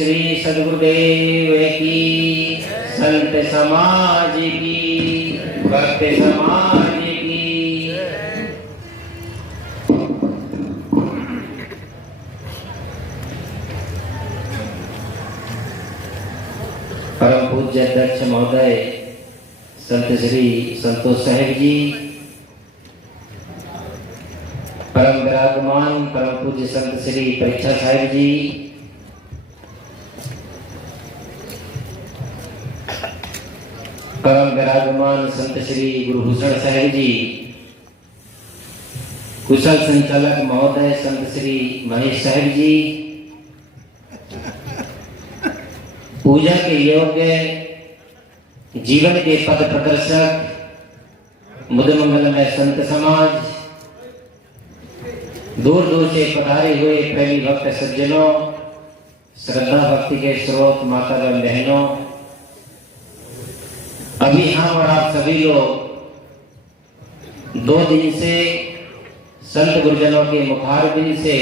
श्री सद्गुरुदेव की, संत समाज की, भक्त समाज की। परम पूज्य अध्यक्ष महोदय संत श्री संतोष साहेब जी, परम विराजमान परम पूज्य संत श्री परीक्षा साहेब जी, परम विराजमान संत श्री गुरुभूषण साहेब जी, कुशल संचालक महोदय संत श्री महेश साहेब जी, पूजा के योग्य जीवन के पद प्रदर्शक मुद मंगलमय संत समाज, दूर दूर से पधारे हुए प्रेमी भक्त सज्जनों, श्रद्धा भक्ति के स्रोत माता व बहनों, अभी हम और आप सभी लोग 2 दिन से संत गुरुजनों के मुखारबिंद से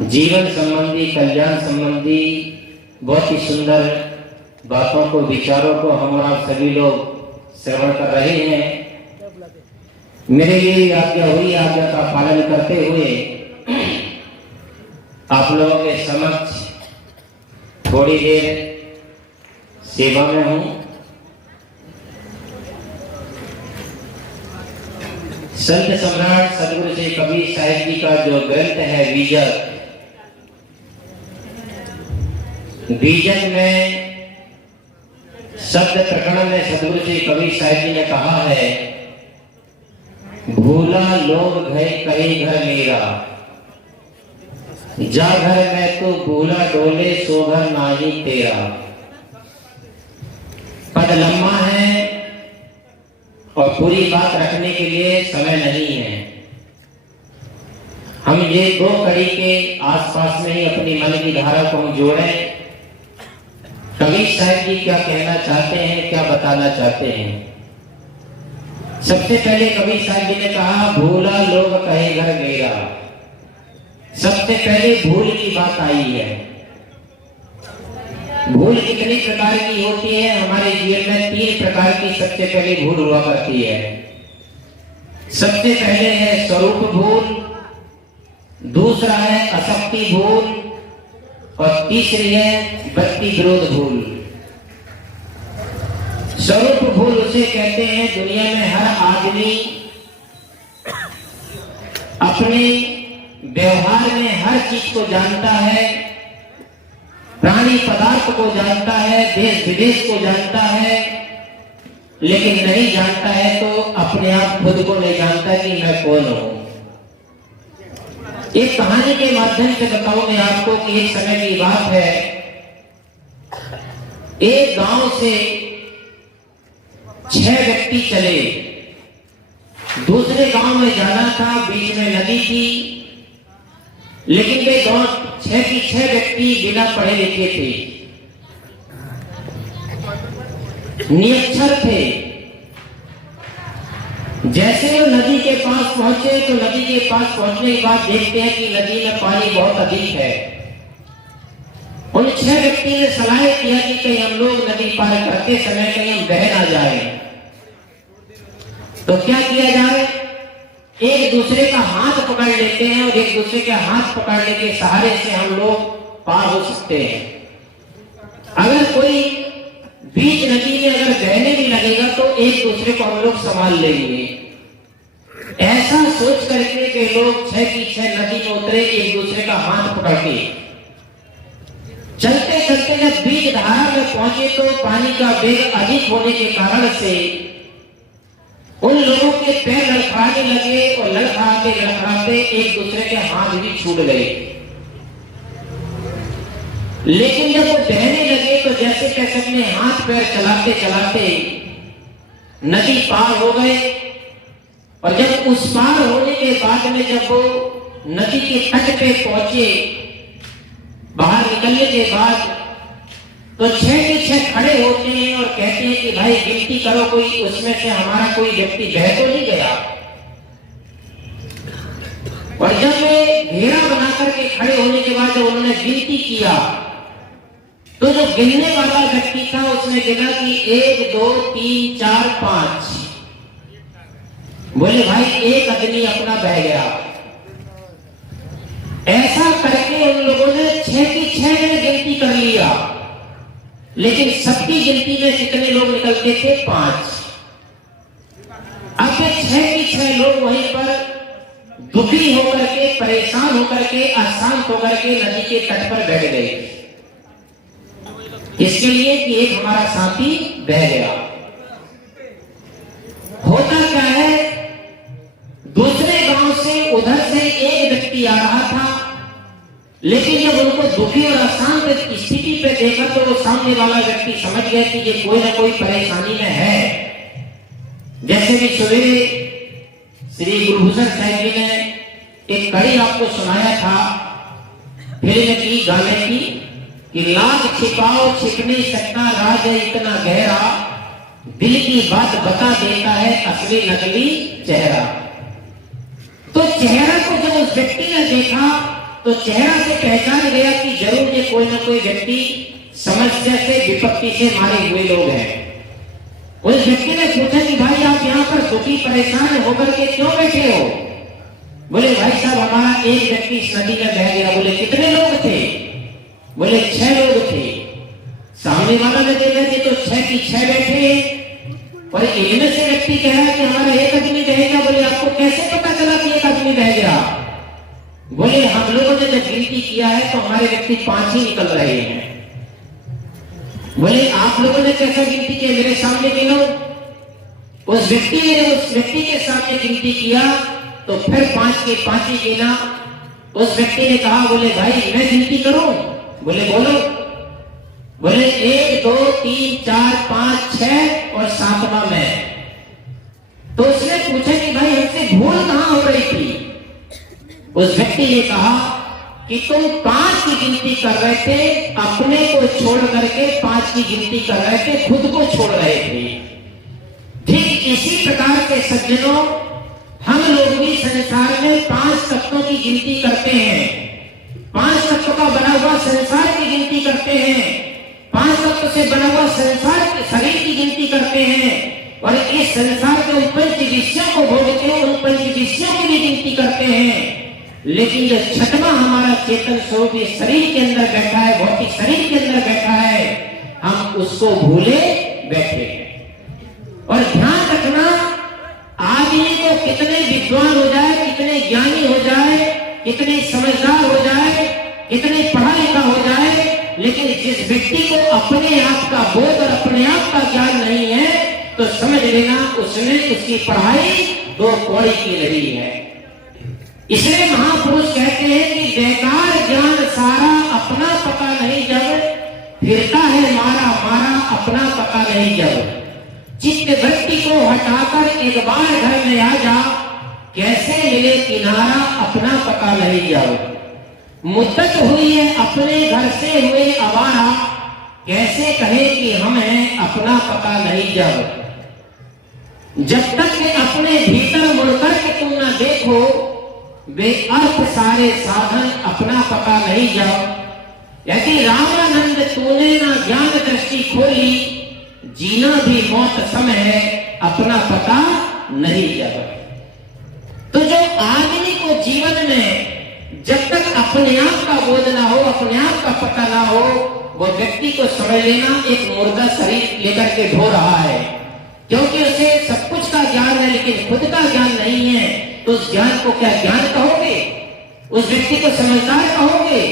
जीवन संबंधी, कल्याण संबंधी बहुत ही सुंदर बातों को, विचारों को हम और आप सभी लोग श्रवण कर रहे हैं। मेरे लिए आज्ञा हुई, आज्ञा का पालन करते हुए आप लोगों के समक्ष थोड़ी देर सेवा में हूं। संत सम्राट सदगुरु श्री कबीर साहिब जी का जो ग्रंथ है बीजन में शब्द प्रकरण में सदगुरु श्री कबीर साहिब जी ने कहा है, भूला लोग गए कहे घर मेरा, जा घर में तो भूला डोले सो घर नाही तेरा। पद लंबा है और पूरी बात रखने के लिए समय नहीं है। हम ये 2 कड़ी के आसपास में ही अपनी मन की धारा को हम जोड़ें। कबीर साहब जी क्या कहना चाहते हैं, क्या बताना चाहते हैं। सबसे पहले कबीर साहब जी ने कहा, भूला लोग कहे घर मेरा। सबसे पहले भूल की बात आई है। भूल कितनी प्रकार की होती है हमारे जीवन में? 3 प्रकार की सबसे पहले भूल हुआ करती है। सबसे पहले है स्वरूप भूल, दूसरा है अशक्ति भूल और तीसरी है वृत्ति विरोध भूल। स्वरूप भूल उसे कहते हैं दुनिया में हर आदमी अपने व्यवहार में हर चीज को जानता है, प्राणी पदार्थ को जानता है, देश विदेश को जानता है, लेकिन नहीं जानता है तो अपने आप खुद को नहीं जानता कि मैं कौन हूं। एक कहानी के माध्यम से बताऊं मैं आपको कि एक समय की बात है, एक गांव से 6 व्यक्ति चले, दूसरे गांव में जाना था, बीच में नदी थी, लेकिन वे 6 की 6 व्यक्ति बिना पढ़े लिखे थे, निरक्षर थे। जैसे वो नदी के पास पहुंचे तो नदी के पास पहुंचने के बाद देखते हैं कि नदी में पानी बहुत अधिक है। उन 6 व्यक्ति ने सलाह किया कि कहीं हम लोग नदी पार करते समय कहीं हम बह ना जाए, तो क्या किया जाए? एक दूसरे का हाथ पकड़ लेते हैं और एक दूसरे के हाथ पकड़ने के सहारे से हम लोग पार हो सकते हैं। अगर कोई बीच नदी में अगर बहने भी लगेगा तो एक दूसरे को हम लोग संभाल लेंगे। ऐसा सोच करके के लोग 6 की 6 नदी में उतरे, एक दूसरे का हाथ पकड़ के चलते चलते जब बीच धारा में पहुंचे तो पानी का वेग अधिक होने के कारण से उन लोगों के पैर लड़खड़ाने लगे और लड़खड़ाते एक दूसरे के हाथ भी छूट गए। लेकिन जब वो बहने लगे तो जैसे कैसे अपने हाथ पैर चलाते चलाते नदी पार हो गए। और जब उस पार होने के बाद में जब वो नदी के तट पे पहुंचे, बाहर निकलने के बाद तो 6 के 6 खड़े होते हैं और कहते हैं कि भाई गिनती करो, कोई उसमें से हमारा कोई व्यक्ति बह तो नहीं गया। और जब वे घेरा बना करके खड़े होने के बाद जब उन्होंने गिनती किया तो जो गिनने वाला व्यक्ति था उसने गिना कि 1 2 3 4 5। बोले भाई एक आदमी अपना बह गया। ऐसा करके उन लोगों ने 6 की 6 में गिनती कर लिया, लेकिन सबकी गिनती में कितने लोग निकलते थे? 5। अब 6 की 6 लोग वहीं पर दुखी होकर के, परेशान होकर के, अशांत होकर के नदी के तट पर बैठ गए। इसके लिए कि एक हमारा साथी बह गया। होता क्या है, दूसरे गांव से उधर से एक व्यक्ति आ रहा था, लेकिन जब उनको दुखी और अशांत स्थिति पे देखा तो वो सामने वाला व्यक्ति समझ गया कि ये कोई ना कोई परेशानी में है। जैसे कि सवेरे श्री गुरुभूषण साहब जी ने एक कड़ी आपको सुनाया था फिल्म की, गाने की, कि लाख छिपाओ छिप नहीं सकता राज है इतना गहरा, दिल की बात बता देता है असली नकली चेहरा। तो चेहरा को जब उस व्यक्ति ने देखा तो चेहरा से पहचान गया कि जरूर ये कोई ना कोई व्यक्ति समस्या से, विपत्ति से मारे हुए लोग हैं। उस व्यक्ति ने पूछा कि भाई आप यहाँ पर दुखी परेशान होकर के क्यों बैठे हो? बोले भाई साहब हमारा एक व्यक्ति इस नदी में बह गया। बोले कितने लोग थे? बोले 6 लोग थे। सामने वाला ने देखा कि तो 6 की 6 बैठे और इनमें से व्यक्ति कह रहा है कि हमारा एक आदमी बह गया। बोले आपको कैसे पता चला कि एक आदमी बह गया? बोले हम लोगों ने जब गिनती किया है तो हमारे व्यक्ति 5 ही निकल रहे हैं। बोले आप लोगों ने कैसा गिनती किया? मेरे सामने गिनो। उस व्यक्ति ने उस व्यक्ति के सामने गिनती किया तो फिर 5 के 5 ही गिना। उस व्यक्ति ने कहा बोले भाई मैं गिनती करूं? बोले बोलो। बोले 1 2 3 4 5 6 और 7वां मैं। तो उसने पूछा कि भाई हमसे भूल कहां हो रही थी? उस व्यक्ति ने कहा कि तुम 5 की गिनती कर रहे थे, अपने को छोड़ करके 5 की गिनती कर रहे थे, खुद को छोड़ रहे थे। ठीक इसी प्रकार के सज्जनों, हम लोग भी संसार में 5 तत्वों की गिनती करते हैं। 5 तत्वों का बना हुआ संसार की गिनती करते हैं। 5 तत्व से बना हुआ संसार के शरीर की गिनती करते हैं और इस संसार के उन 5 विषयों को भोगते हैं, उन 5 विषयों की भी गिनती करते हैं। लेकिन जो 6वां हमारा चेतन स्वरूप इस शरीर के अंदर बैठा है, भौतिक शरीर के अंदर बैठा है, हम उसको भूले बैठे हैं। और ध्यान रखना, आदमी को कितने विद्वान हो जाए, कितने ज्ञानी हो जाए, कितने समझदार हो जाए, कितने पढ़ा लिखा हो जाए, लेकिन जिस व्यक्ति को अपने आप का बोध और अपने आप का ज्ञान नहीं है तो समझ लेना उसने, उसकी पढ़ाई 2 कौड़ी की रही है। इसलिए महापुरुष कहते हैं कि बेकार ज्ञान सारा, अपना पता नहीं जब, फिरता है मारा मारा अपना पता नहीं जब। चित्त वृत्ति को हटाकर एक बार घर में आ जा, कैसे मिले किनारा अपना पता नहीं जब। मुद्दत हुई है अपने घर से हुए आवारा, कैसे कहे कि हम हैं अपना पता नहीं जब। जब तक कि अपने भीतर मुड़कर के तुम न देखो, बेअर्थ सारे साधन अपना पता नहीं जब। यदि रामानंद तूने ना ज्ञान दृष्टि खोली, जीना भी मौत समय है अपना पता नहीं जब। तो जो आदमी को जीवन में जब तक अपने आप का बोध ना हो, अपने आप का पता ना हो, वो व्यक्ति को समझ लेना एक मुर्दा शरीर लेकर के ढो रहा है। क्योंकि उसे सब कुछ का ज्ञान है लेकिन खुद का ज्ञान नहीं है, तो उस ज्ञान को क्या ज्ञान कहोगे? उस व्यक्ति को समझदार कहोगे?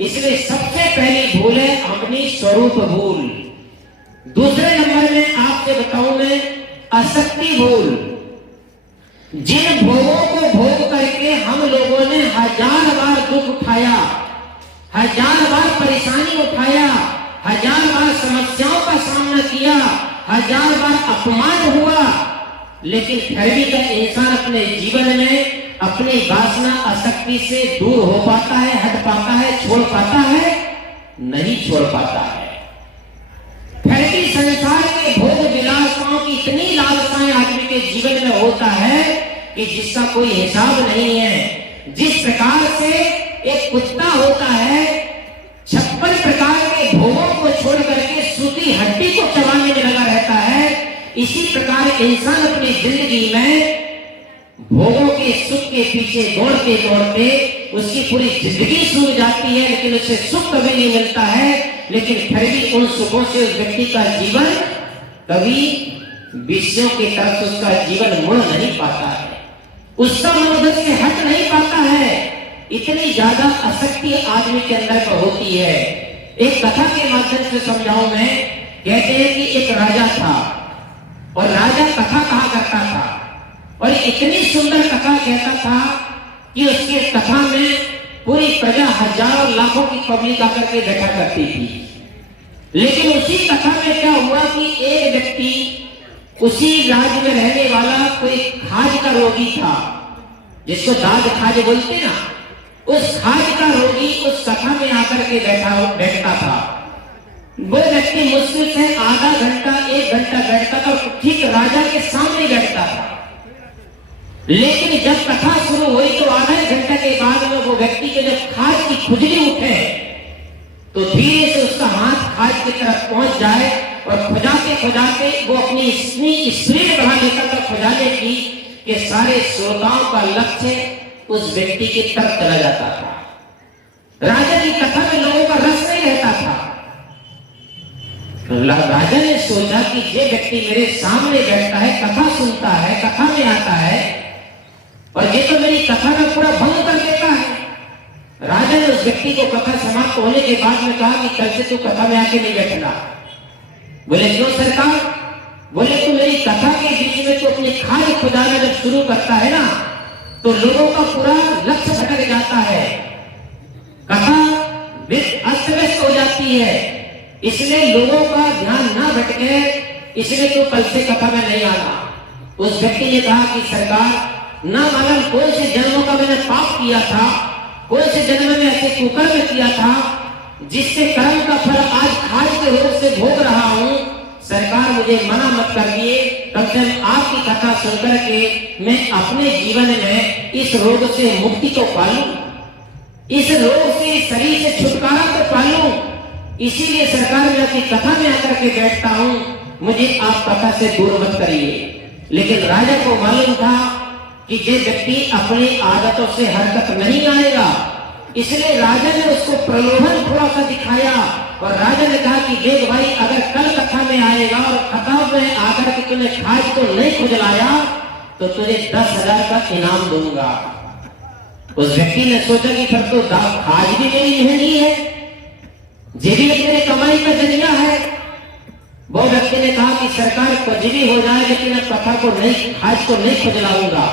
इसलिए सबसे पहली भूल है अपनी स्वरूप भूल। दूसरे नंबर में आपसे बताऊं मैं, आसक्ति भूल। जिन भोगों को भोग करके हम लोगों ने 1000 बार दुख उठाया, 1000 बार परेशानी उठाया, 1000 बार समस्याओं का सामना किया, 1000 बार अपमान हुआ, लेकिन फिर भी क्या इंसान अपने जीवन में अपनी वासना आसक्ति से दूर हो पाता है, हट पाता है, छोड़ पाता है? नहीं छोड़ पाता है। फिर भी संसार के भोग विलासों की इतनी लालसाएं आदमी के जीवन में होता है कि जिसका कोई हिसाब नहीं है। जिस प्रकार से एक कुत्ता होता है 56 प्रकार के भोगों को छोड़ करके सूखी हड्डी को चबाने में लगा रहता है, इसी प्रकार इंसान अपनी जिंदगी में भोगों के सुख के पीछे दौड़ते दौड़ते उसकी पूरी जिंदगी सूझ जाती है, लेकिन उसे सुख कभी नहीं मिलता है। लेकिन फिर भी उन सुखों से उस व्यक्ति का जीवन कभी विषयों की तरफ उसका जीवन मुड़ नहीं पाता है, उसका मन उधर से हट नहीं पाता है। इतनी ज्यादा आसक्ति आदमी के अंदर पर होती है। एक कथा के माध्यम से समझाऊं मैं। कहते हैं कि एक राजा था और राजा कथा कहा करता था, और इतनी सुंदर कथा कहता था कि उसके कथा में पूरी प्रजा हजारों लाखों की पब्लिक आकर के बैठा करती थी। लेकिन उसी कथा में क्या हुआ कि एक व्यक्ति उसी राज्य में रहने वाला कोई खाज का रोगी था, जिसको दाद खाज बोलते ना, उस खाज का रोगी उस कथा में आकर के बैठता था। वो व्यक्ति मुश्किल से आधा घंटा 1 घंटा बैठता था, ठीक राजा के सामने बैठता था। लेकिन जब कथा शुरू हुई तो आधा घंटे के बाद में वो व्यक्ति के जब खाज की खुजली उठे तो धीरे से उसका हाथ खाज की तरफ पहुंच जाए और खुजाते वो अपनी स्पीड बढ़ा देता था खुजाने की, कि सारे श्रोताओं का लक्ष्य उस व्यक्ति की तरफ चला जाता था। राजा की कथा में लोगों का रस नहीं रहता था। राजा ने सोचा कि ये व्यक्ति मेरे सामने बैठता है, कथा सुनता है, कथा में आता है, और ये तो मेरी कथा का पूरा भंग कर देता है। राजा ने उस व्यक्ति को कथा समाप्त होने के बाद में कहा कि कल से तू कथा में आके नहीं बैठना। बोले क्यों सरकार? बोले तू मेरी कथा के बीच में तो अपनी खाज खुदाना जब शुरू करता है ना, तो लोगों का पूरा लक्ष्य भटक जाता है, कथा अस्त व्यस्त हो जाती है, इसलिए लोगों का ध्यान ना भटके, इसलिए तो कल से कथा में नहीं आना। उस व्यक्ति ने कहा कि सरकार, ना मालूम कौन से जन्मों का मैंने पाप किया था, कौन से जन्म में ऐसे कुकर्म किया था जिससे कर्म का फल आज खाज के रोग से भोग रहा हूं। सरकार मुझे मना मत करिए, कम से कम आपकी कथा सुनकर के मैं अपने जीवन में इस रोग से मुक्ति को पालूं, इस रोग से शरीर से छुटकारा को पालूं। इसीलिए सरकार मैं अपनी कथा में आकर के बैठता हूं, मुझे आप कथा से दूर मत करिए। लेकिन राजा को मालूम था कि ये व्यक्ति अपनी आदतों से हरकत नहीं आएगा, इसलिए राजा ने उसको प्रलोभन थोड़ा सा दिखाया और राजा ने कहा कि देख भाई, अगर कल कथा में आएगा और कथा में आकर के तूने खाज को नहीं खुजलाया तो तुझे 10,000 का इनाम दूंगा। उस व्यक्ति ने सोचा कि फिर तो खाज भी मेरी मेहनती है, ये भी मेरे कमाई का जरिया है। वो व्यक्ति ने कहा कि सरकार कुछ भी हो जाए लेकिन अब कथा को नहीं, खाज को नहीं खुजलाऊंगा।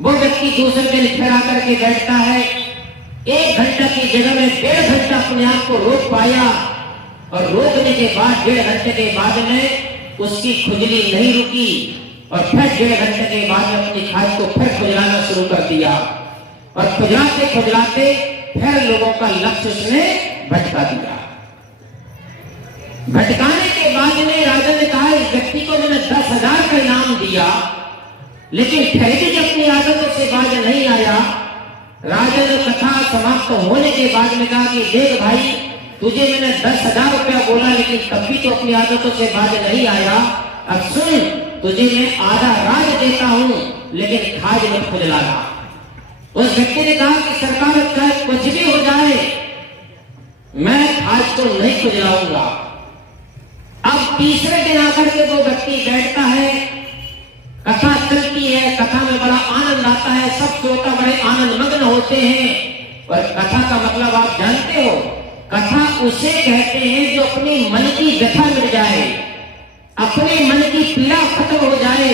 वो व्यक्ति दूसरे दिन फिर आकर के बैठता है, 1 घंटा की जगह में 1.5 घंटा अपने आप को रोक पाया, और रोकने के बाद 1.5 घंटे के बाद में उसकी खुजली नहीं रुकी, और फिर 1.5 घंटे के बाद अपनी खाज को फिर खुजलाना शुरू कर दिया, और खुजलाते खुजलाते फिर लोगों का लक्ष्य उसने भटका दिया। भटकाने के बाद में राजा ने कहा इस व्यक्ति को मैंने 10,000 का इनाम दिया, लेकिन फिर भी जब अपनी आदतों से बाज नहीं आया। राजा ने कथा समाप्त होने के बाद में कहा कि देख भाई, तुझे मैंने 10,000 रुपया बोला लेकिन तब भी तो अपनी आदतों से बाज नहीं आया। अब सुन, तुझे मैं आधा राज देता हूं लेकिन खाज मत खुजलाना। उस व्यक्ति ने कहा कि सरकार चाहे कुछ भी हो जाए मैं खाज को नहीं खुजलाऊंगा। अब तीसरे दिन आकर के वो व्यक्ति बैठता है, कथा चलती है, कथा में बड़ा आनंद आता है, सब श्रोता बड़े आनंद मग्न होते हैं। और कथा का मतलब आप जानते हो, कथा उसे कहते हैं जो अपने मन की व्यथा मिट जाए, अपने मन की पीड़ा खत्म हो जाए,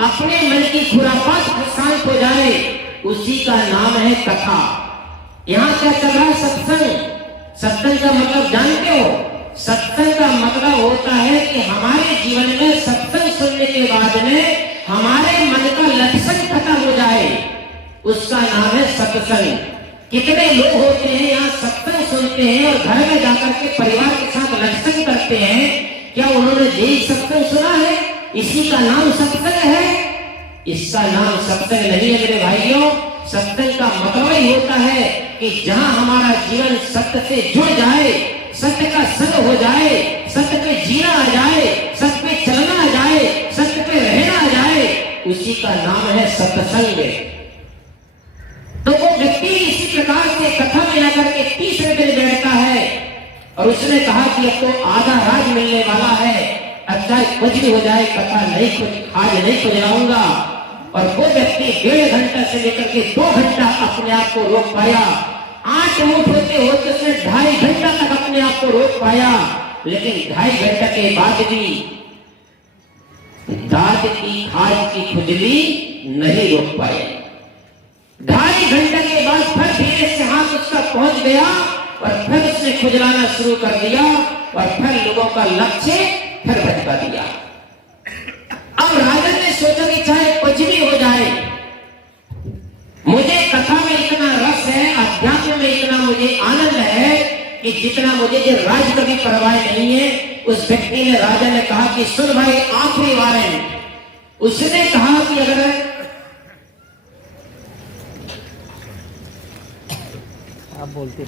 अपने मन की खुरापात शांत हो जाए, उसी का नाम है कथा। यहाँ क्या चल रहा है? सत्संग। सत्संग का मतलब जानते हो? सत्संग का मतलब होता है कि हमारे जीवन में सत्संग सुनने के बाद में हमारे मन का लक्षण खत्म हो जाए, उसका नाम है सत्संग। कितने लोग होते हैं यहाँ सत्संग सुनते हैं और घर में जाकर के परिवार के साथ लक्षण करते हैं, क्या उन्होंने यही सत्संग सुना है? इसी का नाम सत्संग है? इसका नाम सत्संग नहीं है मेरे भाइयों। सत्संग का मतलब ही होता है कि जहां हमारा जीवन सत्य से जुड़ जाए, सत्य का संग हो जाए, सत्य पे जीना आ जाए, सत्य पे चलना आ जाए, सत्य पे रहना आ जाए, उसी का नाम है सत्संग। तो वो व्यक्ति इसी प्रकार से कथा में आकर के तीसरे दिन बैठता है और उसने कहा कि अब तो आधा राज मिलने वाला है, अच्छा कुछ भी हो जाए कथा नहीं कुछ आज नहीं खुजलाऊंगा। और वो व्यक्ति 1.5 घंटा से लेकर के 2 घंटा अपने आप को रोक पाया। 8 ऊँट होते होते उसने 2.5 घंटा तक अपने आप को रोक पाया, लेकिन 2.5 घंटा के बाद भी दांत की खाज की खुजली नहीं रोक पाए। 2.5 घंटे के बाद फिर धीरे से हाथ उसका पहुंच गया और फिर उसने खुजलाना शुरू कर दिया और फिर लोगों का लक्ष्य फिर भटका दिया। अब राजन ने सोचा कि चाहे कुछ भी हो जाए, मुझे कथा में इतना रस है, अध्यात्म में इतना मुझे आनंद है कि जितना मुझे ये राज कभी परवाह नहीं है। उस व्यक्ति ने, राजा ने कहा कि सुन भाई आखिरी बार है। उसने कहा कि अगर आप बोलते,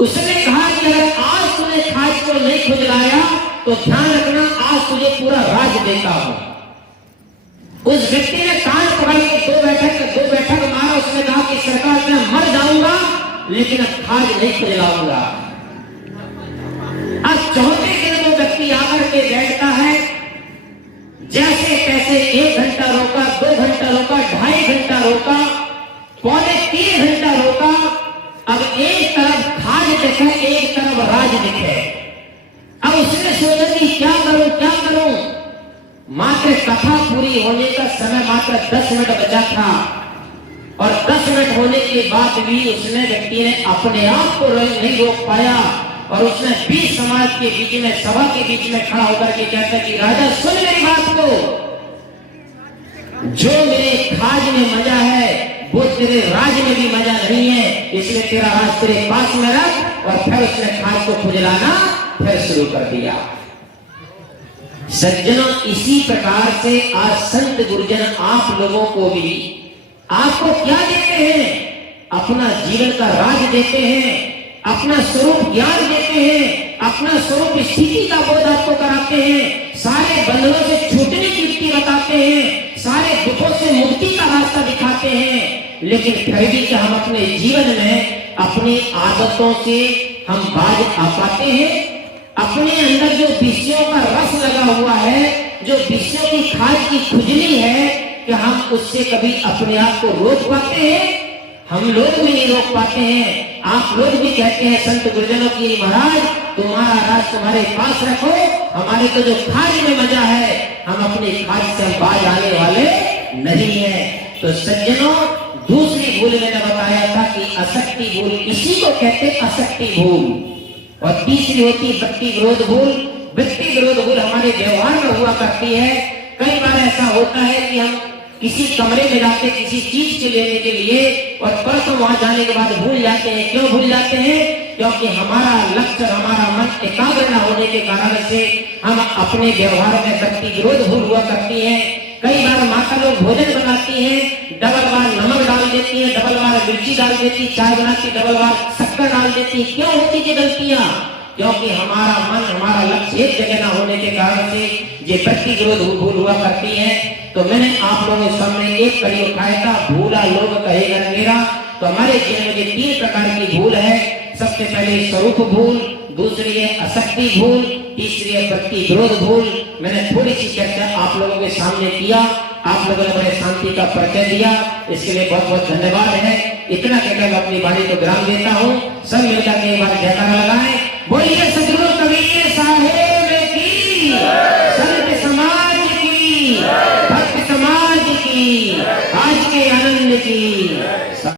उसने कहा कि अगर आज तूने खाज को नहीं खुजलाया तो ध्यान रखना आज तुझे पूरा राज देता हूं। उस व्यक्ति ने कान पकड़ के 2 बैठक मारा। उसने कहा कि सरकार मैं मर जाऊंगा लेकिन अब खाज नहीं खुजलाऊंगा। अब 4थे दिन वो व्यक्ति आकर के बैठता है, जैसे तैसे 1 घंटा रोका, 2 घंटा रोका, 2.5 घंटा रोका, 2.25 घंटा रोका। अब एक तरफ खाज दिखे, एक तरफ राज दिखे। अब उसने सोचा कि क्या करूं क्या करूं। मात्र कथा पूरी होने का समय मात्र 10 मिनट बचा था और 10 मिनट होने के बाद भी उसने व्यक्ति ने अपने आप को नहीं रोक पाया और उसने 20 समाज के बीच में, सभा के बीच में खड़ा होकर के कहता कि राजा सुन मेरी बात को, जो मेरे खाज में मजा है वो तेरे राज में भी मजा नहीं है, इसलिए तेरा राज तेरे पास में रख। और फिर उसने खाज को खुजलाना फिर शुरू कर दिया। सज्जनों, इसी प्रकार से आज संत गुरुजन आप लोगों को भी आपको क्या देते हैं? अपना जीवन का राज देते हैं, अपना स्वरूप ज्ञान देते हैं, अपना स्वरूप स्थिति का बोध आपको कराते हैं, सारे बंधनों से छूटने की युक्ति बताते हैं, सारे दुखों से मुक्ति का रास्ता दिखाते हैं। लेकिन फिर भी क्या हम अपने जीवन में अपनी आदतों से हम बाज आ पाते हैं? अपने अंदर जो विषयों का रस लगा हुआ है, जो विषयों की खाज की खुजली है, कि हम उससे कभी अपने आप को रोक पाते हैं? हम लोग भी नहीं रोक पाते हैं। आप लोग भी कहते हैं संत गुरुजनों की, महाराज तुम्हारा राज तुम्हारे पास रखो, हमारे तो जो खाज में मजा है, हम अपनी खाज से बाज आने वाले नहीं है। तो सज्जनों, दूसरी भूल मैंने बताया था कि आसक्ति भूल, इसी को कहते हैं आसक्ति भूल। और तीसरी होती वृत्ति विरोध भूल। वृत्ति विरोध भूल हमारे व्यवहार में हुआ करती है। कई बार ऐसा होता है कि हम किसी कमरे में जाते किसी चीज के लेने के लिए और परसों वहां जाने के बाद भूल जाते हैं। क्यों भूल जाते हैं? क्योंकि हमारा लक्ष्य, हमारा मन एकाग्र न होने के कारण से हम अपने व्यवहार में वृत्ति विरोध भूल हुआ करती है। कई बार माता लोग भोजन बनाती हैं, डबल बार नमक डाल देती है, डबल बार मिर्ची डाल देती, चाय बनाती डबल बार शक्कर डाल देती। क्यों होती ये गलतियां? क्योंकि हमारा मन, हमारा लक्ष्य एक जगह न होने के कारण से ये वृत्ति विरोध भूल हुआ करती है। तो मैंने आप लोगों के सामने एक कड़ी उठाया था, भूला लोग कहेगा मेरा। तो हमारे जीवन में ये 3 प्रकार की भूल है। सबसे पहले स्वरूप भूल, दूसरी है आसक्ति भूल, तीसरी है वृत्ति विरोध भूल। मैंने थोड़ी सी चर्चा आप लोगों के सामने किया, आप लोगों ने बड़े शांति का परिचय दिया, इसके लिए बहुत बहुत धन्यवाद है। इतना कहकर मैं अपनी वाणी को विराम देता हूँ। सब मिलकर के एक बार जयकारा लगाएं, बोलिए सद्गुरु कबीर साहेब की।